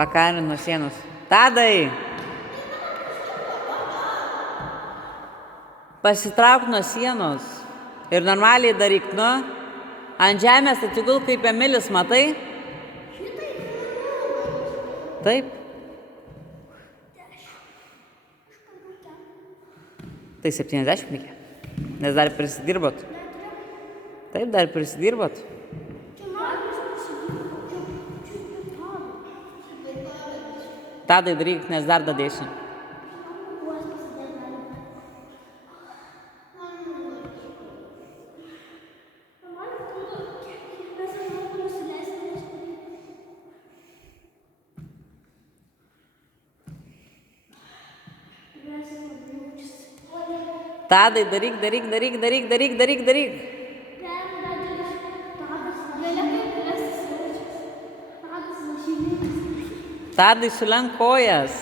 Vakarė nuo sienos. Tadai! Pasitrauk nuo sienos. Ir normaliai daryk, nu. Ant žemės atsigul kaip Emilis, matai? Taip. Tai 70 reikia. Nes dar prisidirbot. Taip, dar prisidirbot. Tadai daryk, nes dar dadėsiu. Tadai daryk. Tadai sulenk kojas.